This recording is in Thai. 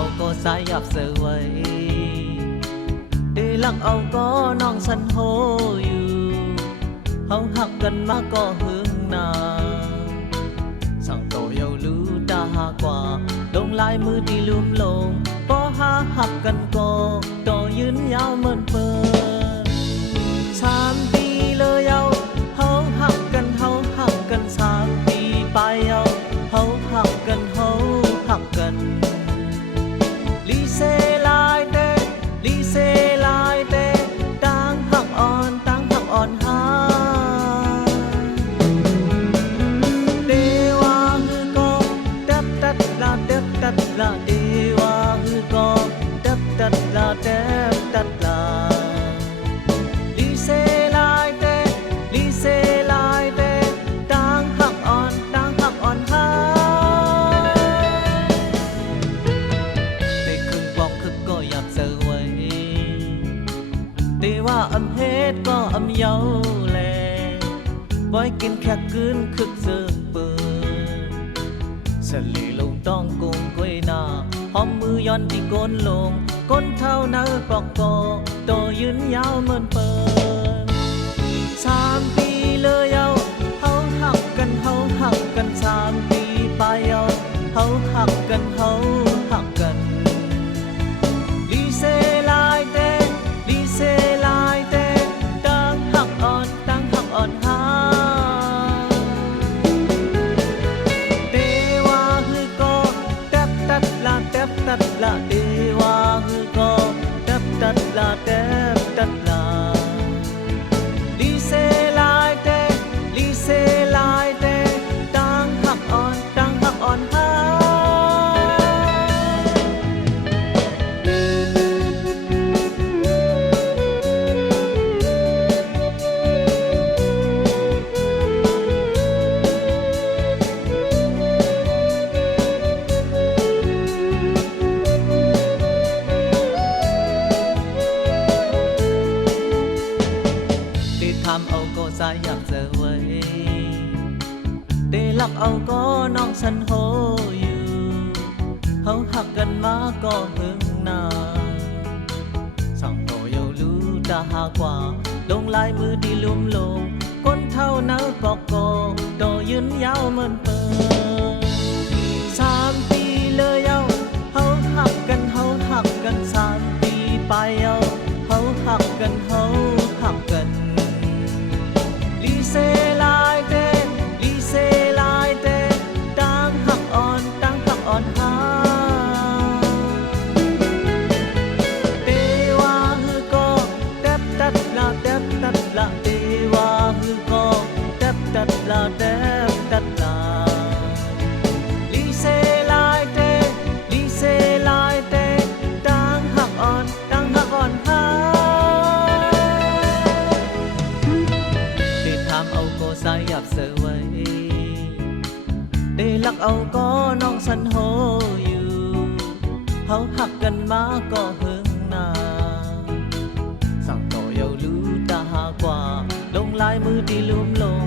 เอาก็สายหยับเสือไว้ได้ลักเอาก็น้องสันโหอยู่เฮาหักกันมาก็หึงนาสั่งโตเยารู้ตาหากว่าลงลายมือที่ลุ่มลงพอหาหักกันก็ต่อยืนยาวเหมือนเปิด3 ปีเลยเอาเฮาหักกัน3 ปีไปเอาเฮาหักกันลีเซลายเตลีเซลายเตตั้งหักอ่อนหาเดว่าฮือก็ดับตัดละเดว่าฮือก็ดับตัดละเดบตัดละลีเซลายเตลีเซลายเตตั้งหักอ่อนหาแต่ว่าอำเฮ็ดก็อำเยาแลบ่อยกินแค่คืนคึกเสือกเปินสลีลงต้องกงกวยหน้าหอมมือย้อนที่ก้นลงก้นเท่านาปอกกอโตยืนยาวเหมือนเปิน3 ปีเลยเอาเฮาหักกัน3 ปีไปเอาเฮาหักกันลีเซลายเตลีเซลายเตตั้งหักอ่อนหาเดว่าฮือก็ดับตัดละเดว่าฮือก็ดับตัดละเดบตัดละลีเซลายเตลีเซลายเตตั้งหักอ่อนหาทำเอาก็สายหยับเสือไว้ได้ลักเอาก็น้องสันโหอยู่เฮาหักกันมาก็หึงนาสั่งโตเยารู้ตาหากว่าลงลายมือที่ลุ่มลงก้นเท่านาปอกกอโตยืนยาวเหมือนเปิด3 ปีเลยเอาเฮาหักกัน3 ปีไปเอาเฮาหักกันลีเซลายเตลีเซลายเตตั้งหักอ่อนหาเดว่าฮือก็ดับตัดละเดว่าฮือก็ดับตัดละเดบตัดละลีเซลายเตลีเซลายเตตั้งหักอ่อนหาเอาก็สายหยับเสือไว้ได้ลักเอาก็น้องสันโหอยู่เฮาหักกันมาก็หึงนาสั่งโตเยารู้ตาหากว่าลงลายมือที่ลุ่มลง